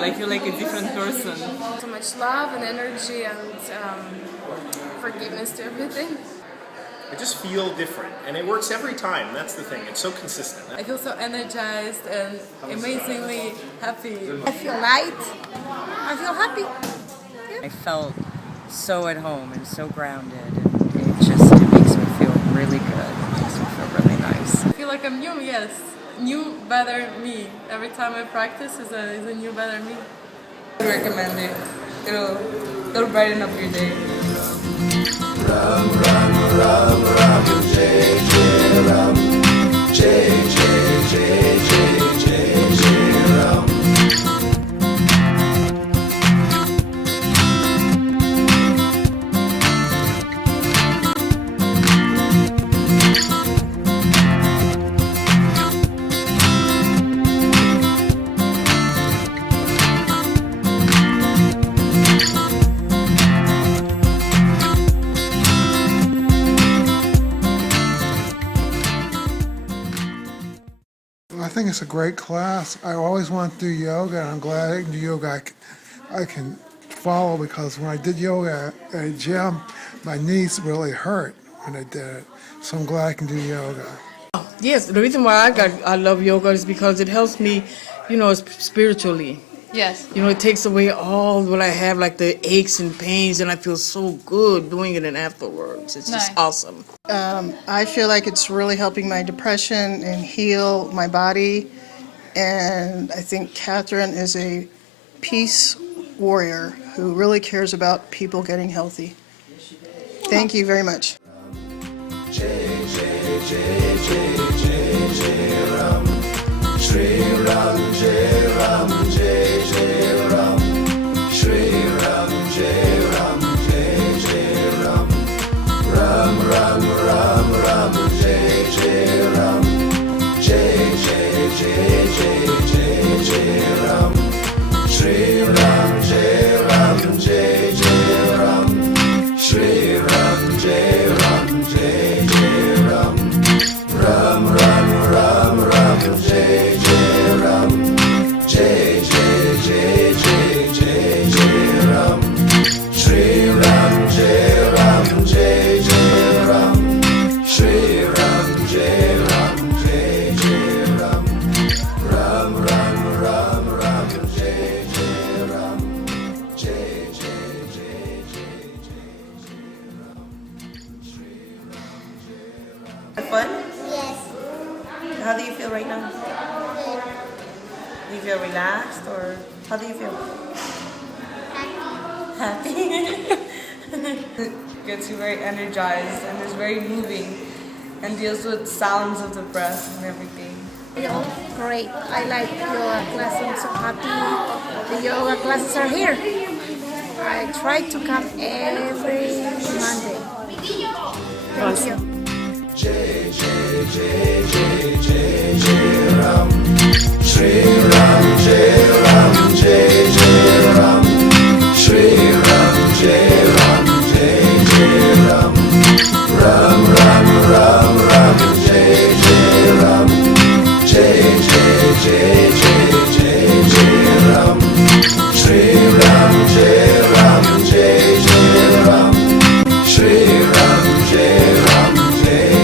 I feel like a different person. So much love and energy and forgiveness to everything. I just feel different, and it works every time. That's the thing. It's so consistent. I feel so energized and amazingly happy. I feel light. I feel happy. Yeah. I felt so at home and so grounded, and it makes me feel really good. It makes me feel really nice. I feel like I'm new, yes. New, better me. Every time I practice is a new, better me. I would recommend it. It'll brighten up your day. Ram, ram, ram, ram, Jai, Jai, Ram. Jai, Jai, Jai, Jai, Jai, Jai, Ram. I think it's a great class. I always wanted to do yoga, and I'm glad I can do yoga. I can follow, because when I did yoga at a gym, my knees really hurt when I did it. So I'm glad I can do yoga. Yes, the reason why I love yoga is because it helps me, spiritually. Yes. It takes away all what I have, like the aches and pains, and I feel so good doing it and afterwards. It's just awesome. I feel like it's really helping my depression and heal my body. And I think Catherine is a peace warrior who really cares about people getting healthy. Thank you very much. Shri Ram, Jai Ram, Jai Jai Ram. Shri Ram, Jai Ram, Jai Jai Ram. Ram, Ram, Ram, Ram, Jai Jai Ram. Jai Jai, Jai Jai, Jai Jai Ram. Shri Ram, Jai Ram, Jai Jai Ram. Shri Ram, Jai Ram, Jai Jai Ram. Ram, Ram, Ram, Ram, Jai Jai Ram. Jai Jai, Jai Jai, Jai Jai Ram. Shri Ram, Jai Ram, Jai Jai Ram. Shri Ram, Jai Ram, Jai Jai Ram. Ram, Ram, Ram, Ram, Jai Jai Ram. Jai Jai, Jai Jai, Jai Ram. Shri Ram, Jai Ram. Fun? Yes. How do you feel right now? Good. Do you feel relaxed, or how do you feel? Happy. Happy? Gets you very energized and is very moving and deals with sounds of the breath and everything. Feel great. I like yoga class. I'm so happy the yoga classes are here. I try to come every Monday. Thank you. Jai Jai Jai Jai Jai Jai Ram. Shri Ram, Jai Ram, Jai Jai Ram. Shri Ram, Jai Ram, Jai Jai Ram. Ram, Ram, Ram, Ram, Jai Jai Ram. Jai Jai Jai Jai Jai Jai Ram. Shri Ram, Jai Ram, Jai Jai Ram. Shri Ram, Jai Ram, Jai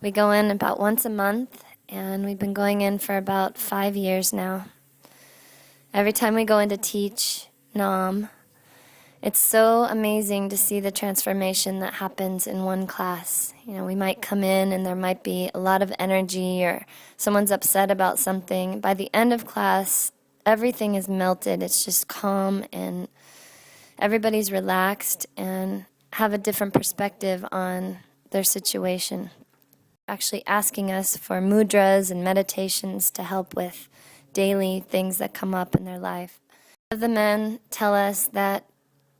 We go in about once a month, and we've been going in for about 5 years now. Every time we go in to teach Naam, it's so amazing to see the transformation that happens in one class. You know, we might come in and there might be a lot of energy or someone's upset about something. By the end of class, everything is melted. It's just calm and everybody's relaxed and have a different perspective on their situation. Actually asking us for mudras and meditations to help with daily things that come up in their life. The men tell us that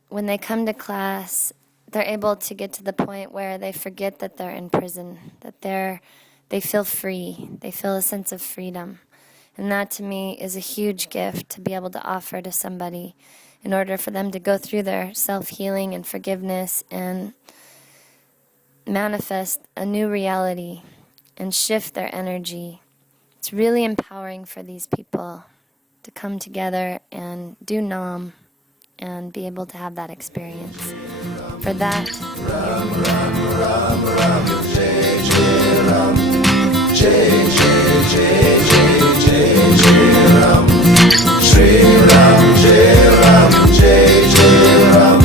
when they come to class, they're able to get to the point where they forget that they're in prison, that they feel free, they feel a sense of freedom. And that to me is a huge gift to be able to offer to somebody in order for them to go through their self-healing and forgiveness and manifest a new reality and shift their energy. It's really empowering for these people to come together and do Naam and be able to have that experience. For that, Shri Ram, Jai Ram, Jai Jai Ram.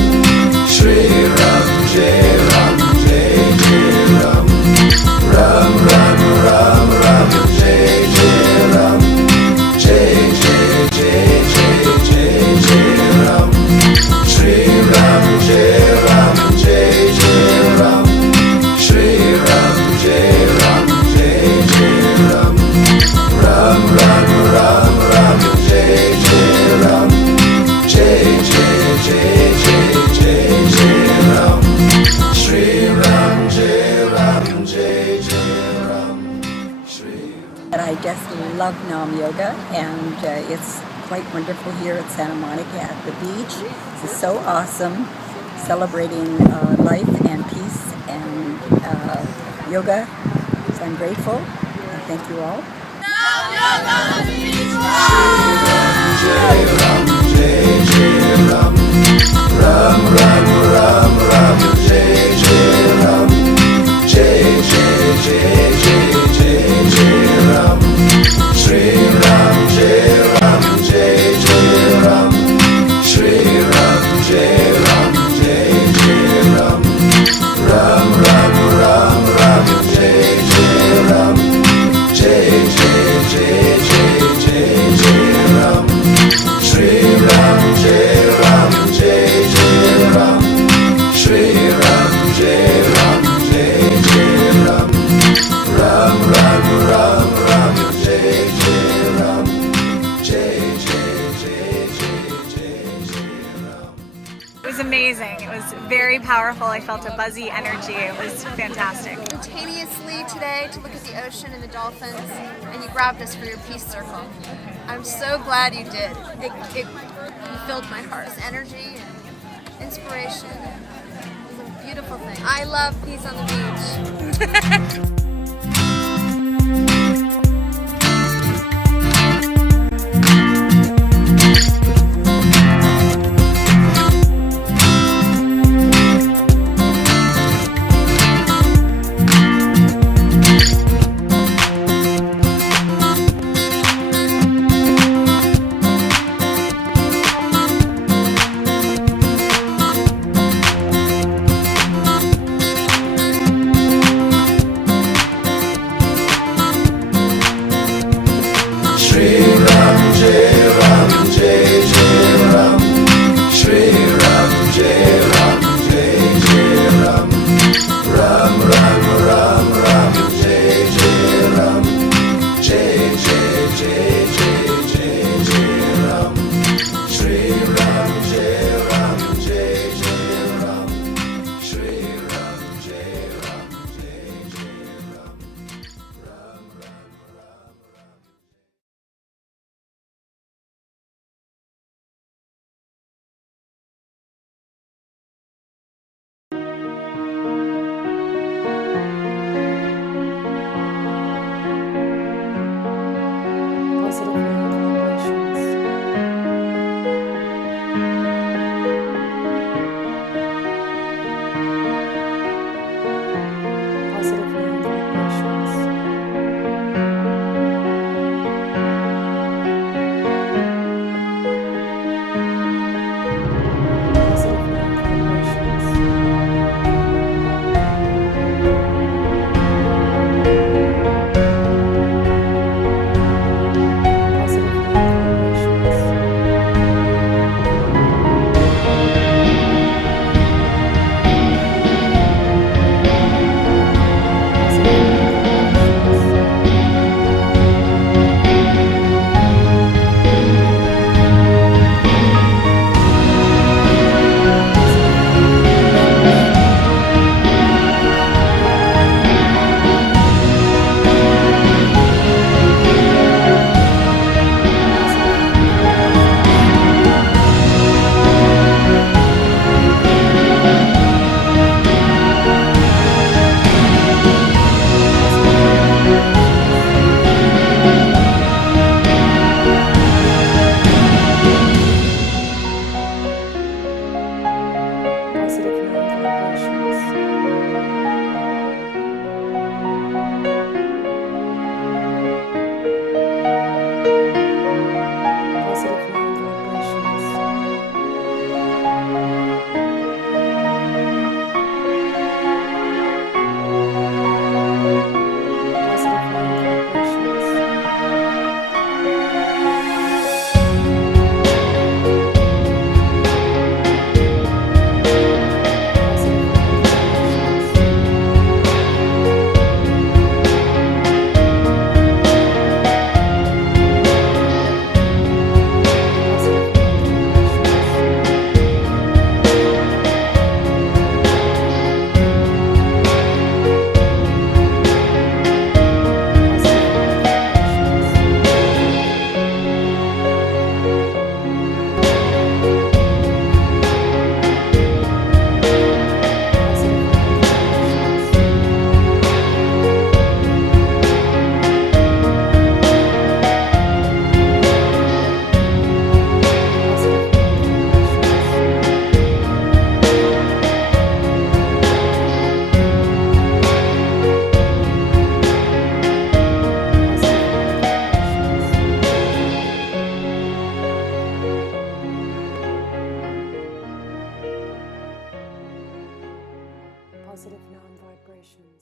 Shri Ram, Jai Ram, Jai Jai Ram. Ram, Ram, Ram, Ram, Jai Jai Ram. Jai Jai, Jai Jai, Jai Jai Ram. Shri Ram, Jai Ram, Jai Jai Ram. Shri Ram, Jai Ram, Jai Jai Ram. Ram, Ram, Ram, Ram, Jai Jai Ram. Jai Jai, Jai Jai, Jai Jai Ram. Shri Ram, Jai Ram, Jai Jai Ram. Shri And I just love Naam Yoga, and it's quite wonderful here at Santa Monica at the beach. This is so awesome, celebrating life and peace and yoga. So I'm grateful, and thank you all. Jai Ram, Jai Jai Ram. Ram, Ram, Ram, Ram, Jai Jai Ram. Jai Jai, Jai Jai, Jai Jai Ram. Shri Ram, Jai Ram, Jai Jai Ram. Shri Ram, Jai Ram, Jai Jai Ram. Ram, Ram, Ram, Ram, Jai Jai Ram. Jai Jai, Jai Jai, Jai Jai Ram. Shri Ram, Jai Ram, Jai Jai Ram. Shri Ram, Jai Ram, Jai Jai Ram. Ram, Ram, Ram, Ram, Jai Jai Ram. Jai Jai, Jai Jai, Jai Jai Ram. It was amazing. It was very powerful. I felt a buzzy energy. It was fantastic. Spontaneously today to look at the ocean and the dolphins, and you grabbed us for your peace circle. I'm so glad you did. It filled my heart with energy and inspiration. It was a beautiful thing. I love peace on the beach. positive Naam vibration.